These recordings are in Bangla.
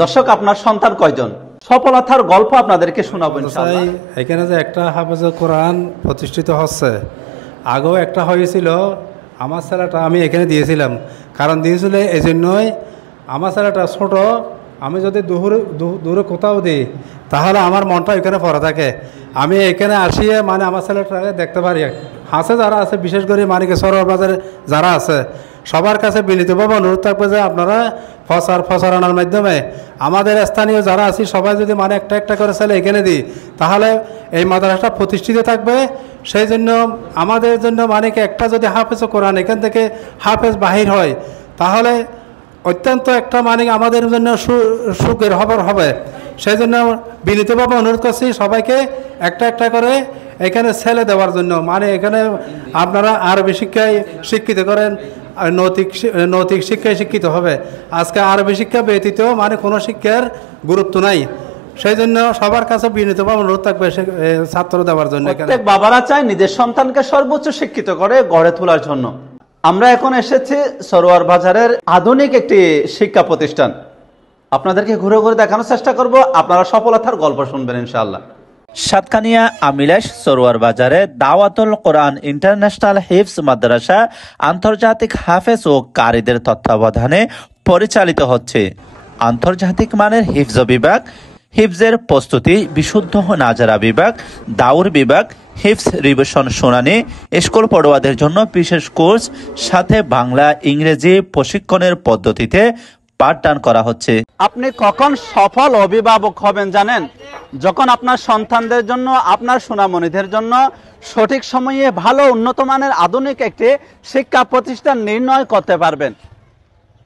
দর্শক, আপনার সন্তান কয়জন? সফলতার গল্প আপনাদেরকে শোনাবো ইনশাআল্লাহ। এখানে যে একটা হাফেজে কোরআন প্রতিষ্ঠিত হচ্ছে, আগেও একটা হয়েছিল। আমার ছেলেটা আমি এখানে দিয়েছিলাম, কারণ দিয়েছিল এই জন্যই আমার ছেলেটা ছোট। আমি যদি দূরে কোথাও দিই তাহলে আমার মনটা এখানে পড়া থাকে। আমি এখানে আসিয়ে মানে আমার ছেলেটাকে দেখতে পারি। হাসে যারা আছে, বিশেষ করে সরোয়ার বাজারে যারা আছে, সবার কাছে বিনীতভাবে অনুরোধ থাকবে যে আপনারা প্রচারণার মাধ্যমে আমাদের স্থানীয় যারা আছি সবাই যদি মানে একটা একটা করে ছেলে এখানে দিই তাহলে এই মাদ্রাসাটা প্রতিষ্ঠিত থাকবে। সেই জন্য আমাদের জন্য মানে একটা যদি হাফেজ কোরআন এখান থেকে হাফেজ বাহির হয় তাহলে অত্যন্ত একটা মানে আমাদের জন্য সুখের খবর হবে। সেই জন্য বিনীতভাবে অনুরোধ করছি সবাইকে একটা একটা করে এখানে ছেলে দেওয়ার জন্য। মানে এখানে আপনারা আরবি শিক্ষায় শিক্ষিত করেন, নৈতিক শিক্ষায় শিক্ষিত হবে। আজকে আরবি শিক্ষা ব্যতীত মানে কোনো শিক্ষার গুরুত্ব নাই। সেই জন্য সবার কাছে বিনীতভাবে অনুরোধ থাকবে ছাত্র দেওয়ার জন্য। প্রত্যেক বাবারা চায় নিজের সন্তানকে সর্বোচ্চ শিক্ষিত করে গড়ে তোলার জন্য। আমরা এখন এসেছি সরোয়ার বাজারের আধুনিক একটি শিক্ষা প্রতিষ্ঠান। আপনাদেরকে ঘুরে ঘুরে দেখানোর চেষ্টা করব, আপনারা সফলতার গল্প শুনবেন ইনশাআল্লাহ। সাতকানিয়া আমিলেশ সরোয়ার বাজারে দাওয়াতুল কোরআন ইন্টারন্যাশনাল হিফজ মাদ্রাসা আন্তর্জাতিক হাফেজ ও কারীদের তত্ত্বাবধানে পরিচালিত হচ্ছে। আন্তর্জাতিক মানের হিফজ বিভাগ, হিফজের প্রস্তুতি, বিশুদ্ধ নাজারা বিভাগ, দাউর বিভাগ, হিফজ রিভিশন শুনানি, স্কুল পড়ুয়াদের জন্য বিশেষ কোর্স, সাথে বাংলা ইংরেজি প্রশিক্ষণের পদ্ধতিতে পাঠদান করা হচ্ছে। আপনি কখন সফল অভিভাবক হবেন জানেন? যখন আপনার সন্তানদের জন্য, আপনার সোনামণিদের জন্য সঠিক সময়ে ভালো উন্নত মানের আধুনিক একটি শিক্ষা প্রতিষ্ঠান নির্ণয় করতে পারবেন।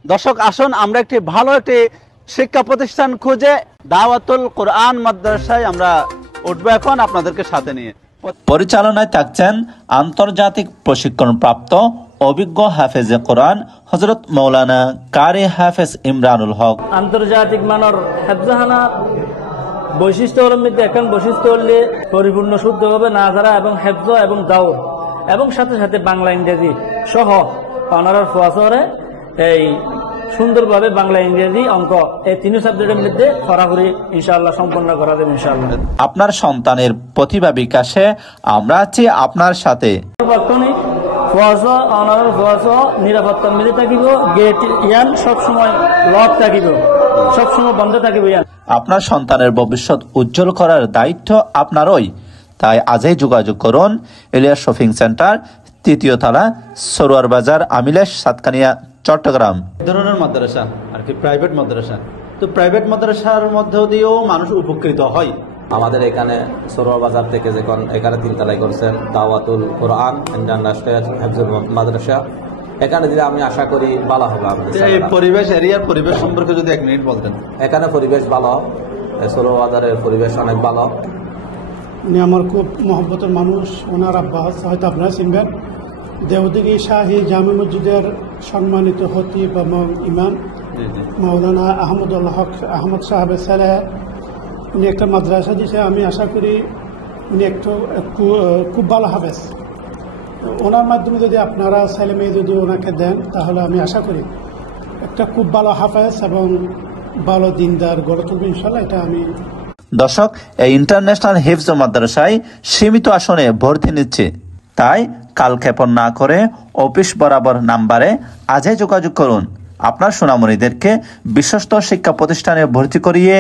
দর্শক, আসুন আমরা একটি ভালো একটি শিক্ষা প্রতিষ্ঠান খুঁজে দাওয়াতুল কোরআন মাদ্রাসায় আমরা উঠবো এখন আপনাদেরকে সাথে নিয়ে। পরিচালনায় থাকছেন আন্তর্জাতিক প্রশিক্ষণপ্রাপ্ত অভিজ্ঞ হাফেজে কোরআন হযরত মাওলানা কারি হাফেজ ইমরানুল হক। আন্তর্জাতিক মানের হেফজাহানা বৈশিষ্ট্য অবলম্বিত এখন বৈশিষ্ট্য হলে পরিপূর্ণ শুদ্ধ হবে নাজারা এবং হেফজ এবং দাউর, এবং সাথে সাথে বাংলা ইংরেজি সহ পানারার ফোয়াসরে এই সুন্দরভাবে বাংলা ইংরেজি অঙ্ক এই তিন সাবজেক্টের মধ্যে সরাসরি ইনশাআল্লাহ সম্পন্ন করা যাবে ইনশাআল্লাহ। আপনার সন্তানের প্রতিভা বিকাশে আমরা আছি আপনার সাথে। নিরাপত্তা মিলে থাকিব, গেট ইয়ান সবসময় লক থাকিব, সবসময় বন্ধ থাকিব। আপনার সন্তানের ভবিষ্যৎ উজ্জ্বল করার দায়িত্ব আপনারই। তাই আজই যোগাযোগ করুন ইলিয়াস শপিং সেন্টার, ৩য় তলা, সরোয়ার বাজার, আমিলেশ, সাতকানিয়া, চট্টগ্রাম। ধরনের মাদ্রাসা আর কি প্রাইভেট মাদ্রাসা, তো প্রাইভেট মাদ্রাসার মধ্যে দিয়েও মানুষ উপকৃত হয়। আমাদের এখানে সরোয়ার বাজার থেকে যখন এখানে 3 তলায় করছেন দাওয়াতুল কোরআন ইন্টারন্যাশনাল হিফজ মাদ্রাসা, এখানে দিলে আমি আশা করি ভালো হবে। এই পরিবেশ, এরিয়ার পরিবেশ সম্পর্কে যদি 1 মিনিট বলতেন। এখানে পরিবেশ ভালো, সরোয়ার বাজারের পরিবেশ অনেক ভালো। উনি আমার খুব মহব্বতের মানুষ। ওনার আব্বাস হয়তো আপনারা চিনবেন, দেওদিঘি শাহী জামে মসজিদের সম্মানিত খতিব এবং ইমাম মাওলানা আহমদুল্লাহ হক আহমদ সাহেবের ছেলে। উনি একটা মাদ্রাসা দিয়েছে, আমি আশা করি উনি খুব ভালো হাফেজ। ওনার মাধ্যমে যদি আপনারা ছেলে মেয়ে যদি ওনাকে দেন তাহলে আমি আশা করি একটা খুব ভালো হাফেজ এবং ভালো দিনদার গড়ে তুলবে ইনশাল্লাহ। এটা আমি। দর্শক, এই ইন্টারন্যাশনাল হিফজ মাদ্রাসায় সীমিত আসনে ভর্তি নিচ্ছে, তাই কালক্ষেপণ না করে অফিস বরাবর নাম্বারে আজই যোগাযোগ করুন। আপনার সোনামণিদেরকে বিশ্বস্ত শিক্ষা প্রতিষ্ঠানে ভর্তি করিয়ে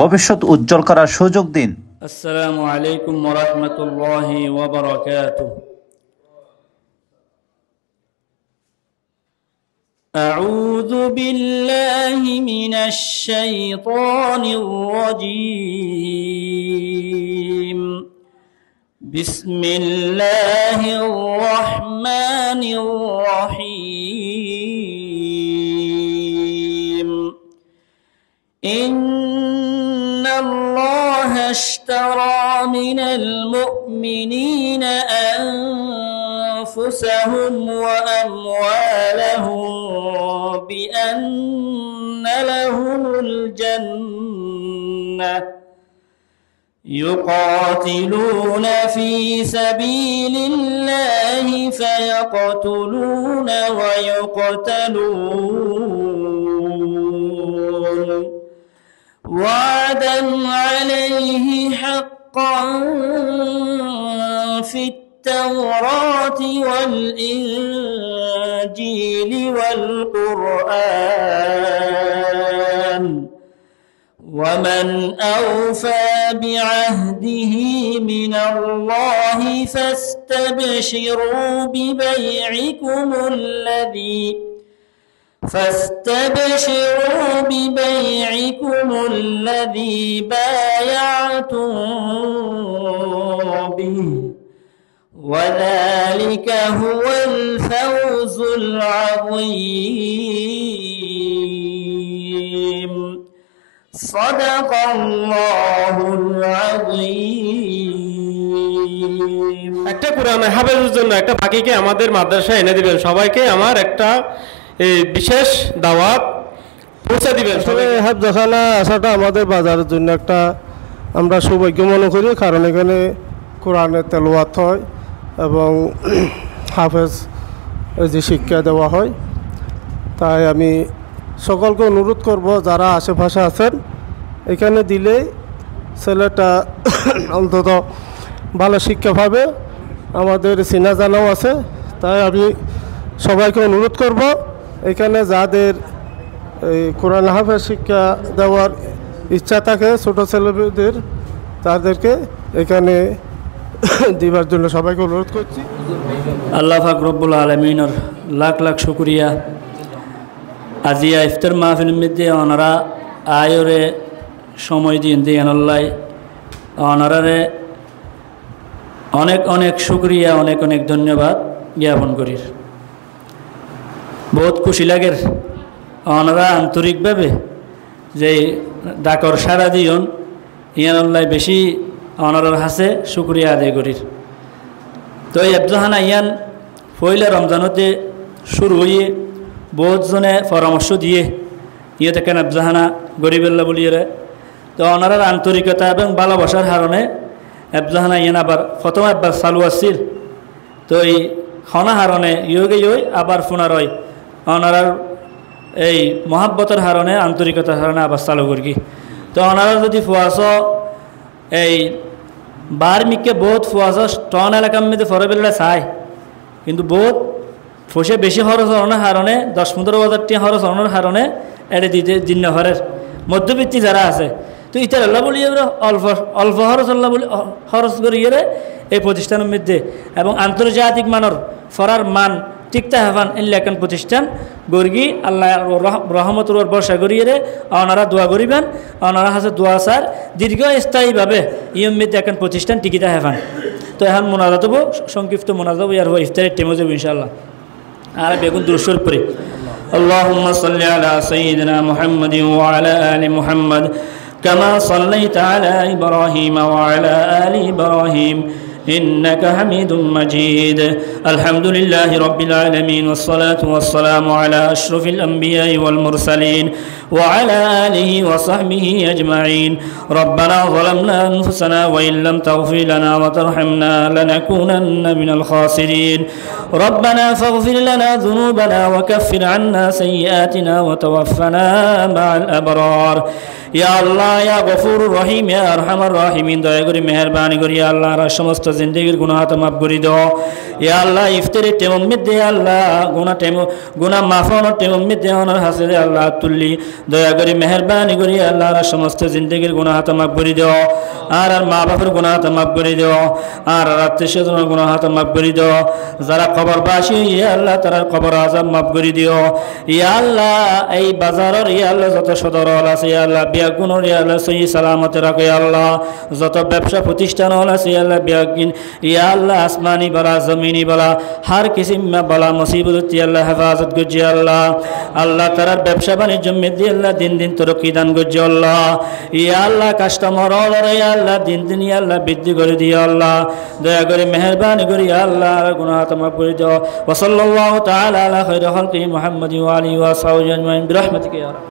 ভবিষ্যৎ উজ্জ্বল করার সুযোগ দিন। আসসালামু আলাইকুম ওয়া রাহমাতুল্লাহি ওয়া বারাকাতুহু। أعوذ بالله من الشيطان الرجيم. بسم الله الرحمن الرحيم. إن الله اشترى من المؤمنين أنفسهم وأموالهم بأن لهم الجنة يقاتلون في سبيل الله فيقتلون ويقتلون وعدا عليه حقا في التوراة والإنجيل والقرآن ومن أوفى بعهده من الله فاستبشروا ببيعكم الذي بايعتم به وذلك هو الفوز العظيم صدق الله العظيم একটা কোরআন হাফেজের জন্য একটা ফাঁকিকে আমাদের মাদ্রাসায় এনে দিবেন, সবাইকে আমার একটা বিশেষ দাওয়াত পৌঁছে দিবেন। আসলে হাফজাখানা আসাটা আমাদের বাজারের জন্য একটা আমরা সৌভাগ্য মনে করি, কারণ এখানে কোরআনের তেলাওয়াত হয় এবং হাফেজ যে শিক্ষা দেওয়া হয়। তাই আমি সকলকে অনুরোধ করব যারা আশেপাশে আছেন এখানে দিলে ছেলেটা অন্তত ভালো শিক্ষা পাবে, আমাদের চেনা জানাও আছে। তাই আমি সবাইকে অনুরোধ করব এখানে যাদের এই কোরআন হাফেজ শিক্ষা দেওয়ার ইচ্ছা থাকে ছোটো ছেলেদের, তাদেরকে এখানে দিবার জন্য সবাইকে অনুরোধ করছি। আল্লাহ পাক রব্বুল আলামিনের লাখ লাখ শুকরিয়া। আজিয়া ইফতার মাহফিলের মধ্যে ওনারা আয়রে সময় দিন দিয়েন আল্লাহ, ওনারারে অনেক অনেক শুকরিয়া, অনেক অনেক ধন্যবাদ জ্ঞাপন করি। বহুত খুশি লাগের ওনারা আন্তরিকভাবে যে ডাকর সারা দিয়ন ইয়ান আল্লাহ বেশি ওনারার হাসে শুকরিয়া আদায় করি। তো এই আবজাহানা ইয়ান পয়লা রমজানতে শুরু হয়ে বহুত জনে পরামর্শ দিয়ে ইয়ে দেখেন আবজাহানা গরিবেল্লা বলিয়ে। তো ওনারার আন্তরিকতা এবং ভালোবাসার কারণে আবজাহানা ইয়ান আবার প্রথম একবার চালু আসছিল। তো এই খনা হারণে ইয়োগে ইয় আবার পুনরায় ওনারার এই মহাব্বতের হারণে আন্তরিকতার হারণে আবার চালু করি। তো ওনারা যদি ফুয়াশ এই বার মিকে বহুত ফুয়াশ টন এলাকার মধ্যে ফরবেলা চায়, কিন্তু বহুত ফসে বেশি খরচ হওয়ার কারণে 10-15 টাকা খরচ হওয়ার কারণে এটা দিতে দিন হরের মধ্যবিত্তি যারা আছে। তো ইতার আল্লাহ বলি অল্প অল্প খরচ আল্লাহ বলি খরচ করিয়ে এই প্রতিষ্ঠানের মধ্যে এবং আন্তর্জাতিক মানের ফরার মান টিকতে হাফান এলাকান প্রতিষ্ঠান গর্গি আল্লাহ রহমতুর বর্ষা করিয়ে ওনারা দোয়া করিবেন। ওনারা হাসে দোয়া সার দীর্ঘস্থায়ীভাবে ইয়মিত এখন প্রতিষ্ঠান টিকিতে হাফান। তো এখন মোনাজাত হবো, সংক্ষিপ্ত মোনাজাত ইয়ার হবো ইফতারের টেমে যাবো ইনশাআল্লাহ। আর বেগুন দুরুশ্বর পরে اللهم صل على سيدنا محمد وعلى آل محمد كما صليت على إبراهيم وعلى آل إبراهيم إنك حميد مجيد. الحمد لله رب العالمين والصلاة والسلام على أشرف الأنبياء والمرسلين وعلى آله وصحبه أجمعين. ربنا ظلمنا أنفسنا وإن لم تغفر لنا وترحمنا لنكونن من الخاسرين. ربنا فاغفر لنا ذنوبنا وكفر عنا سيئاتنا وتوفنا مع الأبرار. يا الله يا غفور رحيم يا أرحم الراحمين দয়া করে মেহেরবানি করি আল্লাহ আর সমস্ত জিন্দেগির গুনাহ মাফ করে দাও। ইয়া আল্লাহ ইফতারের টেমম মধ্যে আল্লাহ গুনাহ মাফ হওয়ার টেমম মধ্যে ওনার হাসিলে আল্লাহ তুল্লি দয়া করে মেহেরবানি করি আল্লাহ আর সমস্ত জিন্দেগির গুনাহ মাফ করে দাও। আর মা বাবার গুনাহ মাফ করে দাও, আর আত্মীয় স্বজনের গুনাহ মাফ করে দাও। যারা কবরবাসী ইয়া আল্লাহ তারা কবর আযাব মাফ করে দিও। ইয়া আল্লাহ এই বাজারের ইয়া আল্লাহ যত সদর আছে ইয়া আল্লাহ বিয়াগুনের ইয়া আল্লাহ সহি সালামতে রাখো ইয়া আল্লাহ। যত ব্যবসা প্রতিষ্ঠান আছে ইয়া আল্লাহ বিয়াগিন ইয়া আল্লাহ আসমানি বলা জমিনি বলা হর কিসিম বলা মুসিবত ইয়া আল্লাহ হেফাজত করছি আল্লাহ। আল্লাহ তারার ব্যবসা বাণিজ্য মধ্যে আল্লাহ দিন দিন তরক্কি দান করছি আল্লাহ। ইয়া আল্লাহ কাস্টমার ইয়া আল্লাহ দিন দিন ইয়া আল্লাহ বৃদ্ধি করে দিও আল্লাহ। দয়া করে মেহেরবানি করি আল্লাহ গুনাহ মাফ করে দাও। ওয়া সাল্লাল্লাহু তাআলা আলা খায়রি খালকি মুহাম্মাদি ওয়া আলিহি ওয়া সাহবিহি আজমাইন বিরহমাতিকা ইয়া রাব।